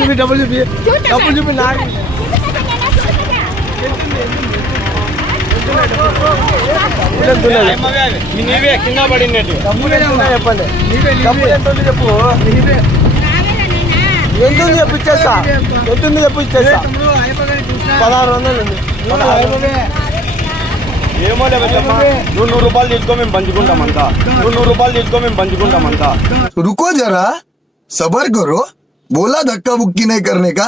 చూపి నాకు నీవే కింద పడినట్టు చెప్పండి. డబ్బులు ఎంత ఉంది చెప్పు. ఎంత ఉంది చెప్పు ఇచ్చేస్తా. ఎంత ఉంది చెప్పు ఇచ్చేస్తా. 1600 ఉంది. ఏమో లేదమ్మా, నువ్వు 100 రూపాయలు తీసుకో మేము పంచుకుంటామంతా. నువ్వు 100 రూపాయలు తీసుకో మేము పంచుకుంటామంతా. रुको जरा सबर करो बोला धक्का बुक्की नहीं करने का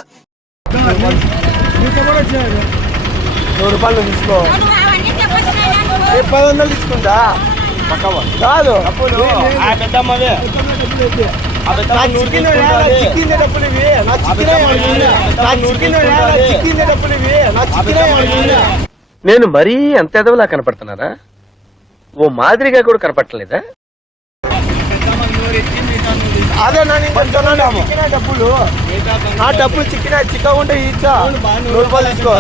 100 రూపాయలు తీసుకో. 1000 తీసుకుంటా కాదు. పెద్దమ్మవే డబ్బులు ఇవి డబ్బులు ఇవి. నేను మరీ అంత ఎదవలా కనపడుతున్నారా? ఓ మాదిరిగా కూడా కనపడలేదా? అదే డబ్బులు నా డబ్బులు చిక్కకుంటే ఇచ్చా. 100 రూపాయలు తీసుకో.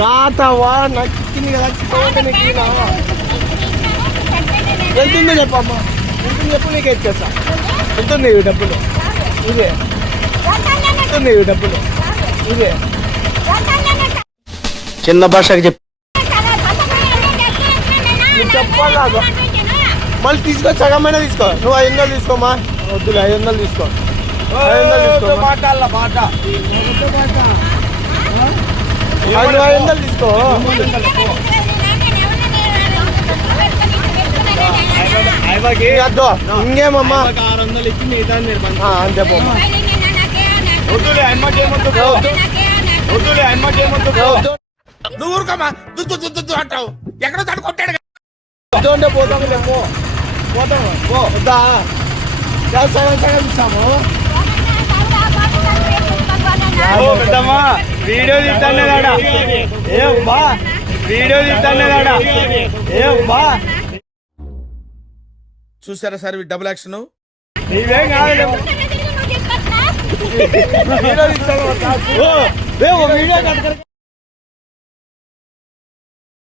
తాతవా నాకు చిక్కింది కదా, చిక్కకుంటే నీకు ఎంత ఉందో చెప్పమ్మా. ఎంత చెప్పు నీకు ఇచ్చేస్తా. ఎంత ఉంది ఇవి డబ్బులు? ఇదే ఎంత ఉంది ఇవి డబ్బులు? ఇదే చిన్న భాషకి చెప్పి చెప్పాలి. మళ్ళీ తీసుకో, సగమైన తీసుకో. నువ్వు 500 తీసుకోమా. వద్దులే, 500 తీసుకో. 500 తీసుకో. 500 తీసుకో. ఇంకేమమ్మా అంతే పోమ్మా. నువ్వు ఊరుకోమా, దుద్దు అంటావు. ఎక్కడో తను కొట్టాడు. పోతాము లేము, పోతాము. వద్దా సగం సగం ఇస్తాము. పెద్దమ్మా వీడియో తీస్తాడా? ఏం బా వీడియో తీస్తాడా? ఏం బా చూసారా సార్ డబుల్ యాక్షన్? నీవేం కాదు. వీడియో తీస్తాను.